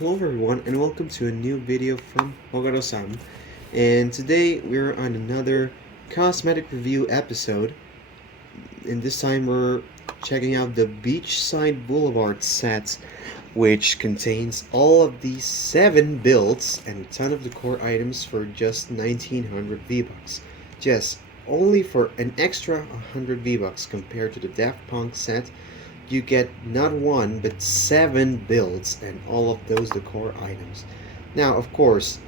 Hello everyone and welcome to a new video from Jogarozam, and today we're on another cosmetic review episode, and this time we're checking out the Beachside Boulevard set, which contains all of these 7 builds and a ton of decor items for just 1900 V-Bucks. Yes, only for an extra 100 V-Bucks compared to the Daft Punk set. You get not one but 7 builds and all of those decor items. Now, of course,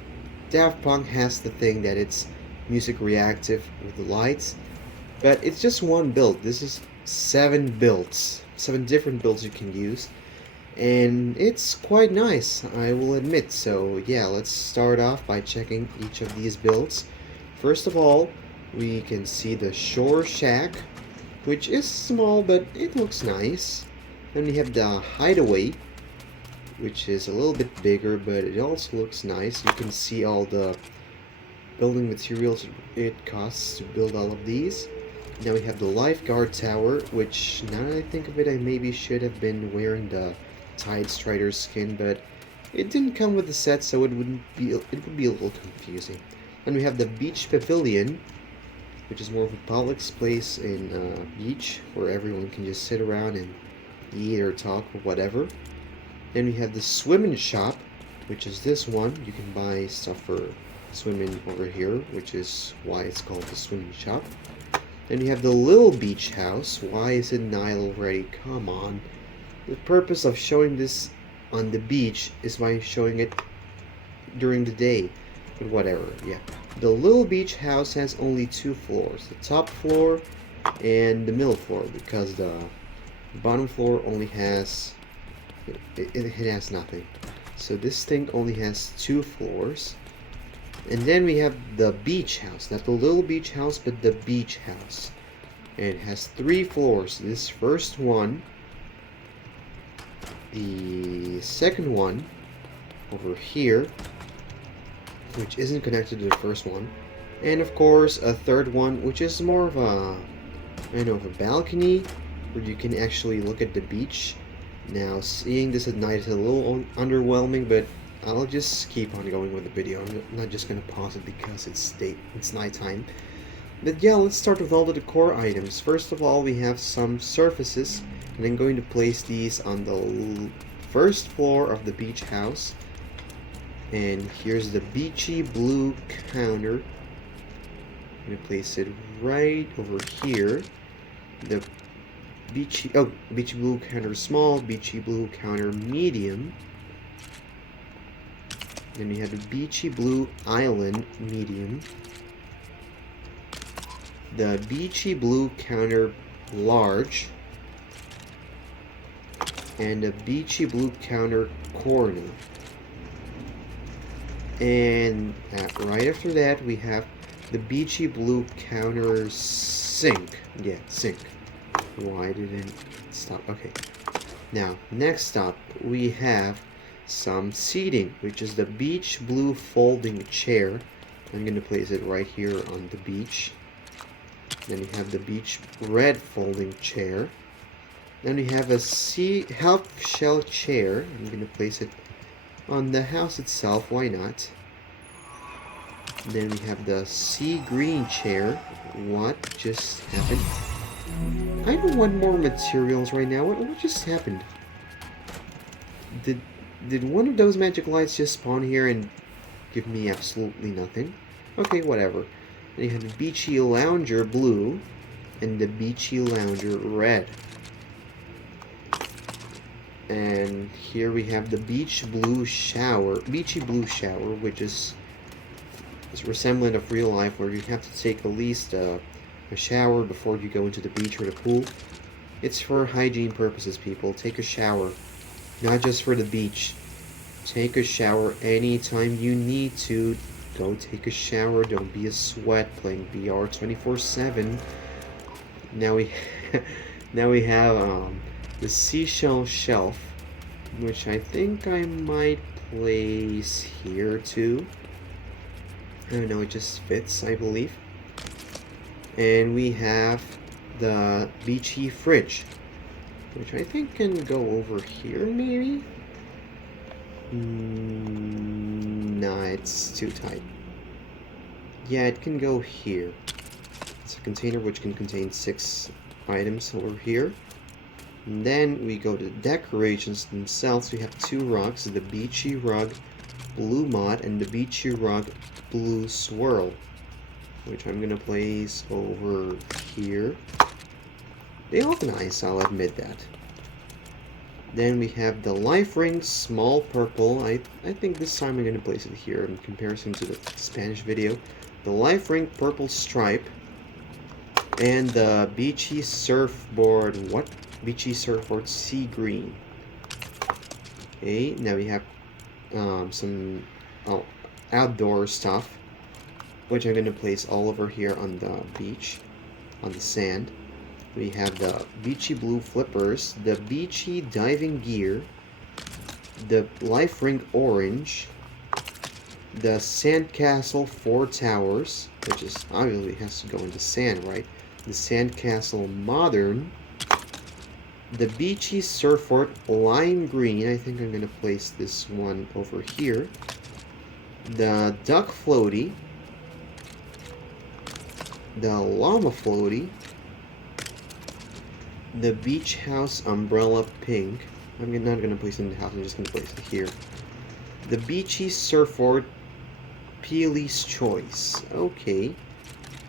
Daft Punk has the thing that it's music reactive with the lights, but it's just one build. This is 7 builds, 7 different builds you can use, and it's quite nice, I will admit. So yeah, let's start off by checking each of these builds. First of all, we can see the Shore Shack, which is small but it looks nice. Then we have the Hideaway, which is a little bit bigger but it also looks nice. You can see all the building materials it costs to build all of these. Now we have the Lifeguard Tower, which now that I think of it, I maybe should have been wearing the Tide Strider skin, but it didn't come with the set, so it would be a little confusing. Then we have the Beach Pavilion, which is more of a public space in a beach where everyone can just sit around and eat or talk or whatever. Then we have the Swimming Shop, which is this one. You can buy stuff for swimming over here, which is why it's called the Swimming Shop. Then you have the Little Beach House. Why is it Nile already? Come on. The purpose of showing this on the beach is by showing it during the day. But whatever, yeah. The Little Beach House has only 2 floors. The top floor and the middle floor, because the bottom floor only has... It has nothing. So this thing only has 2 floors. And then we have the Beach House. Not the Little Beach House, but the Beach House. And it has 3 floors. This first one, the second one over here, which isn't connected to the first one, and of course a third one, which is more of a, of a balcony where you can actually look at the beach. Now, seeing this at night is a little underwhelming, but I'll just keep on going with the video. I'm not just gonna pause it because it's nighttime. But yeah, let's start with all the decor items. First of all, we have some surfaces, and I'm going to place these on the first floor of the beach house. And here's the beachy blue counter. I'm gonna place it right over here. The beachy blue counter small, beachy blue counter medium. Then we have the beachy blue island medium. The beachy blue counter large. And the beachy blue counter corner. And right after that, we have the beachy blue counter sink. Yeah, sink. Why didn't it stop? Okay. Now, next up, we have some seating, which is the beach blue folding chair. I'm going to place it right here on the beach. Then we have the beach red folding chair. Then we have a half shell chair. I'm going to place it on the house itself, why not? Then we have the sea green chair. What just happened? I don't want more materials right now. What just happened? Did one of those magic lights just spawn here and give me absolutely nothing? Okay, whatever. Then you have the beachy lounger blue and the beachy lounger red. And here we have the beachy blue shower, which is resemblant of real life, where you have to take at least a shower before you go into the beach or the pool. It's for hygiene purposes, people. Take a shower, not just for the beach. Take a shower anytime you need to. Go take a shower. Don't be a sweat playing VR 24/7. Now we have the seashell shelf, which I think I might place here too. I don't know, it just fits, I believe. And we have the beachy fridge, which I think can go over here maybe. Nah, it's too tight. Yeah, it can go here. It's a container which can contain 6 items over here. And then we go to the decorations themselves. We have 2 rugs, the Beachy Rug Blue Mod and the Beachy Rug Blue Swirl, which I'm gonna place over here. They look nice, I'll admit that. Then we have the Life Ring Small Purple. I think this time I'm gonna place it here in comparison to the Spanish video. The Life Ring Purple Stripe. And the Beachy Surfboard, what? Beachy Surfboard Sea Green. Okay, now we have some outdoor stuff, which I'm going to place all over here on the beach, on the sand. We have the Beachy Blue Flippers, the Beachy Diving Gear, the Life Ring Orange, the Sandcastle 4 Towers, which is obviously has to go into sand, right? The Sandcastle Modern, the Beachy Surfboard Lime Green. I think I'm going to place this one over here. The Duck Floaty, the Llama Floaty, the Beach House Umbrella Pink. I'm not going to place it in the house, I'm just going to place it here. The Beachy Surfboard Peely's Choice. Okay.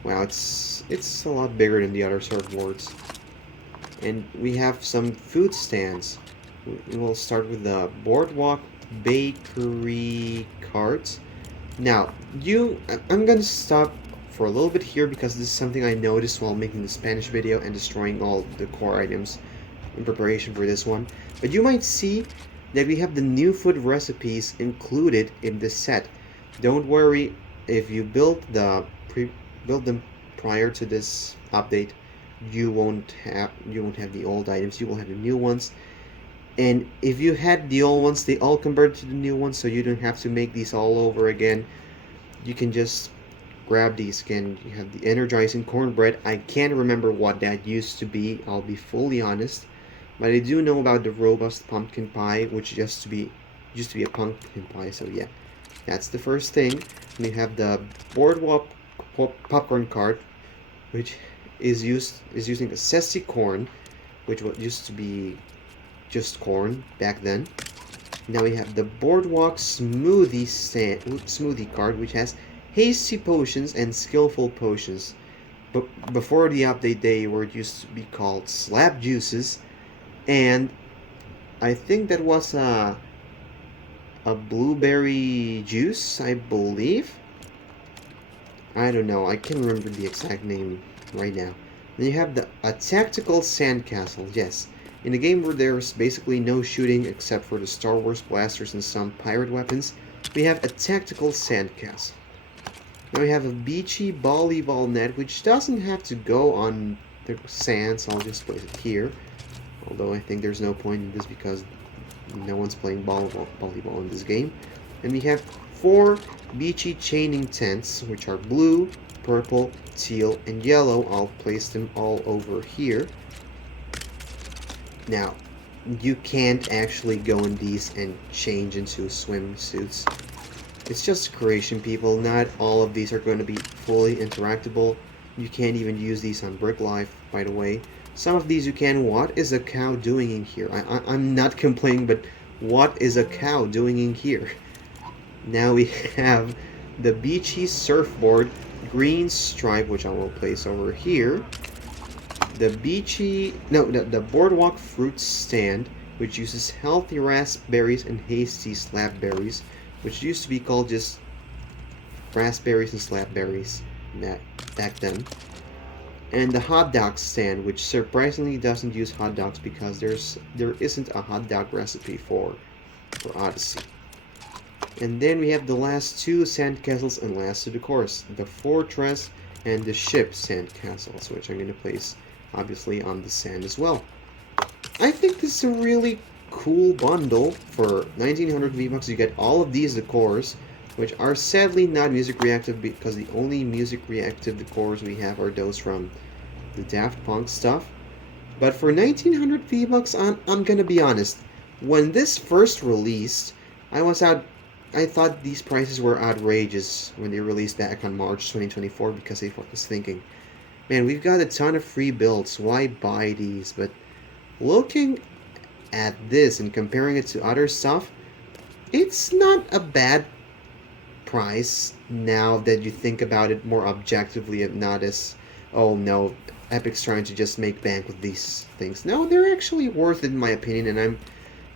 Wow, it's a lot bigger than the other surfboards. And we have some food stands. We will start with the Boardwalk Bakery Carts. Now, I'm gonna stop for a little bit here because this is something I noticed while making the Spanish video and destroying all the core items in preparation for this one. But you might see that we have the new food recipes included in this set. Don't worry, if you build them prior to this update, you won't have the old items, you will have the new ones. And if you had the old ones, they all converted to the new ones, so you don't have to make these all over again. You can just grab these again. You have the energizing cornbread. I can't remember what that used to be, I'll be fully honest, but I do know about the robust pumpkin pie, which used to be a pumpkin pie. So yeah, that's the first thing. We have the Boardwalk popcorn cart, which is using a sessi corn, which used to be just corn back then. Now we have the Boardwalk smoothie cart, which has hasty potions and skillful potions. But before the update, they were used to be called slap juices, and I think that was a blueberry juice, I believe. I don't know, I can't remember the exact name right now. Then you have a tactical sandcastle. Yes, in a game where there's basically no shooting except for the Star Wars blasters and some pirate weapons, we have a tactical sandcastle. Now we have a beachy volleyball net, which doesn't have to go on the sand, so I'll just place it here. Although I think there's no point in this because no one's playing volleyball in this game. And we have 4 beachy chaining tents, which are blue, purple, teal, and yellow. I'll place them all over here. Now, you can't actually go in these and change into swimsuits. It's just creation, people. Not all of these are going to be fully interactable. You can't even use these on Brick Life, by the way. Some of these you can. What is a cow doing in here? I'm not complaining, but what is a cow doing in here? Now we have the Beachy Surfboard green stripe, which I will place over here. The Boardwalk Fruit Stand, which uses healthy raspberries and hasty slapberries, which used to be called just raspberries and slapberries back then. And the hot dog stand, which surprisingly doesn't use hot dogs because there isn't a hot dog recipe for Odyssey. And then we have the last 2 sandcastles and last to the course, the fortress and the ship sandcastles, which I'm going to place obviously on the sand as well. I think this is a really cool bundle. For 1900 V-Bucks you get all of these decors, which are sadly not music reactive because the only music reactive decors we have are those from the Daft Punk stuff. But for 1900 V-Bucks, I'm gonna be honest, when this first released, I thought these prices were outrageous when they released back on March 2024 because I was thinking, man, we've got a ton of free builds. Why buy these? But looking at this and comparing it to other stuff, it's not a bad price now that you think about it more objectively and not as, oh no, Epic's trying to just make bank with these things. No, they're actually worth it in my opinion, and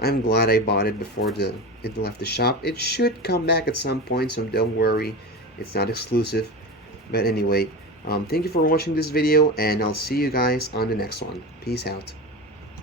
I'm glad I bought it before it left the shop. It should come back at some point, so don't worry. It's not exclusive. But anyway, thank you for watching this video, and I'll see you guys on the next one. Peace out.